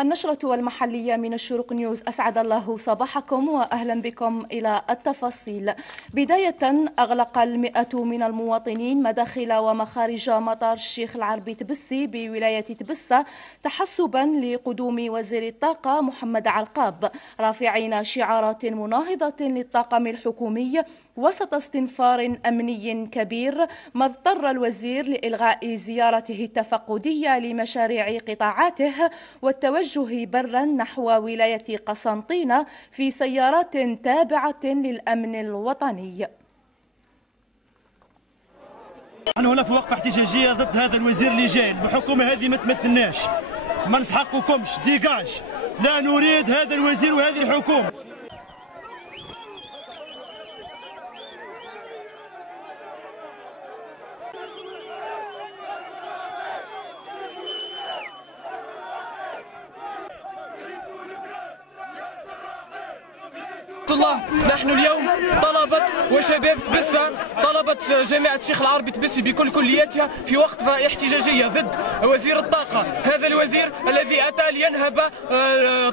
النشرة المحلية من الشروق نيوز، أسعد الله صباحكم وأهلا بكم إلى التفاصيل. بداية، أغلق 100 من المواطنين مداخل ومخارج مطار الشيخ العربي تبسي بولاية تبسة تحسبا لقدوم وزير الطاقة محمد عرقاب، رافعين شعارات مناهضة للطاقم الحكومي وسط استنفار أمني كبير، ما اضطر الوزير لإلغاء زيارته التفقدية لمشاريع قطاعاته والتوجه برا نحو ولاية قسنطينة في سيارات تابعة للأمن الوطني. نحن هنا في وقفة احتجاجية ضد هذا الوزير اللي جاي بحكومة هذه ما تمثلناش، ما نسحقكمش، ديجاج، لا نريد هذا الوزير وهذه الحكومة. نحن اليوم طلبة وشباب تبسة، طلبة جامعة الشيخ العربي تبسي بكل كلياتها في وقفة احتجاجية ضد وزير الطاقة، هذا الوزير الذي أتى لينهب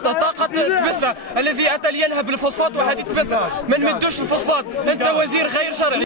طاقة تبسة، الذي أتى لينهب الفوسفات وهذه تبسة، ما نمدوش الفوسفات، أنت وزير غير شرعي.